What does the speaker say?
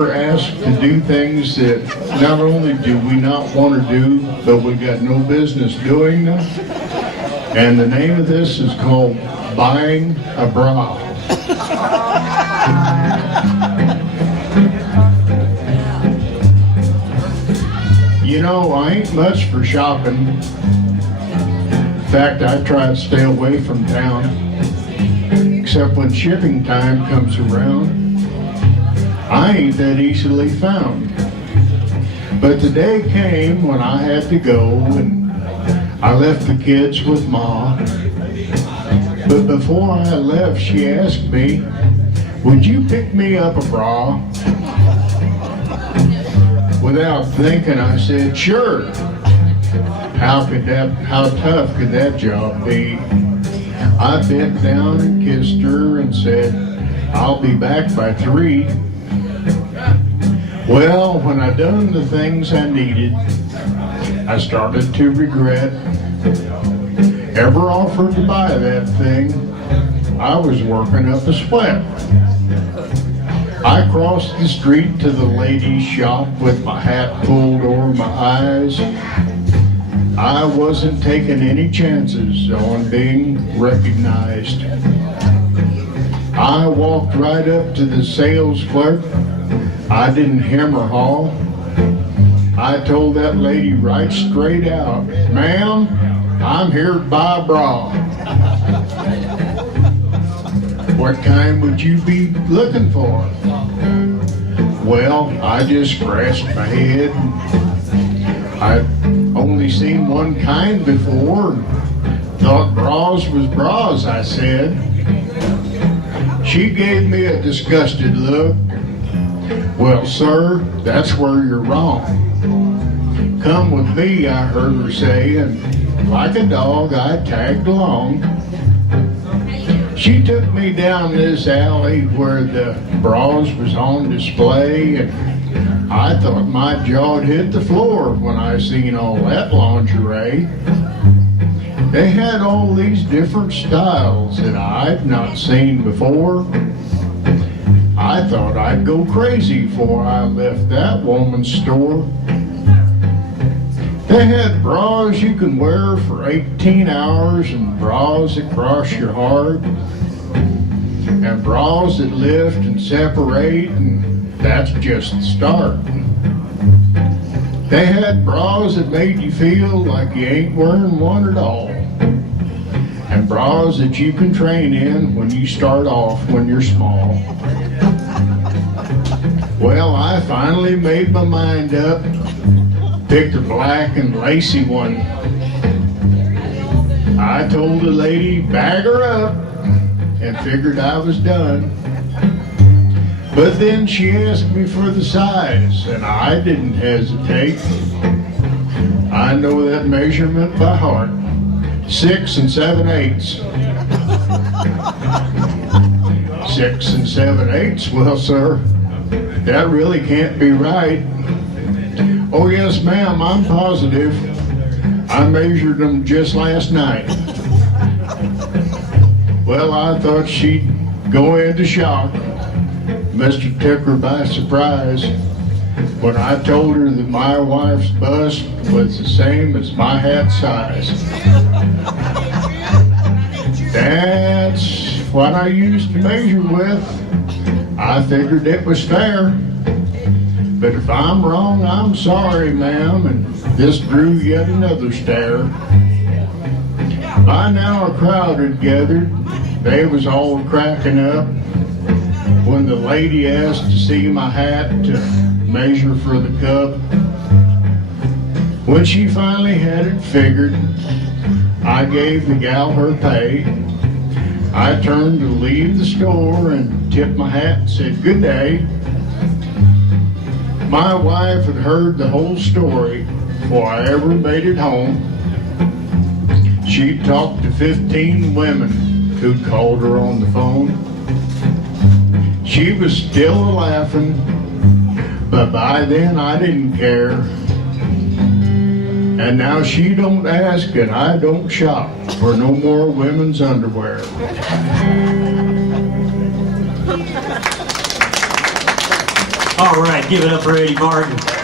We're asked to do things that not only do we not want to do, but we got no business doing them. And the name of this is called buying a bra. You know, I ain't much for shopping. In fact, I try to stay away from town, except when shipping time comes around. I ain't that easily found. But the day came when I had to go, and I left the kids with Ma. But before I left, she asked me, would you pick me up a bra? Without thinking, I said, sure. How tough could that job be? I bent down and kissed her and said, I'll be back by 3. Well, when I done the things I needed, I started to regret ever offered to buy that thing. I was working up a sweat. I crossed the street to the ladies' shop with my hat pulled over my eyes. I wasn't taking any chances on being recognized. I walked right up to the sales clerk. I didn't hem or haw. I told that lady right straight out, ma'am, I'm here to buy a bra. What kind would you be looking for? Well, I just scratched my head. I'd only seen one kind before. Thought bras was bras, I said. She gave me a disgusted look. Well, sir, that's where you're wrong. Come with me, I heard her say, and like a dog, I tagged along. She took me down this alley where the bras was on display, and I thought my jaw'd hit the floor when I seen all that lingerie. They had all these different styles that I'd not seen before. I thought I'd go crazy before I left that woman's store. They had bras you can wear for 18 hours and bras that cross your heart and bras that lift and separate, and that's just the start. They had bras that made you feel like you ain't wearing one at all, and bras that you can train in when you start off when you're small. Well, I finally made my mind up, picked a black and lacy one. I told the lady, bag her up, and figured I was done. But then she asked me for the size, and I didn't hesitate. I know that measurement by heart, 6 7/8. 6 7/8, well, sir, that really can't be right. Oh yes, ma'am, I'm positive. I measured them just last night. Well, I thought she'd go into shock. Must have took her by surprise when I told her that my wife's bust was the same as my hat size. That's what I used to measure with. I figured it was fair. But if I'm wrong, I'm sorry, ma'am, and this drew yet another stare. By now a crowd had gathered. They was all cracking up when the lady asked to see my hat to measure for the cup. When she finally had it figured, I gave the gal her pay. I turned to leave the store and tipped my hat and said, good day. My wife had heard the whole story before I ever made it home. She'd talked to 15 women who'd called her on the phone. She was still laughing, but by then I didn't care. And now she don't ask and I don't shop for no more women's underwear. All right, give it up for Eddie Martin.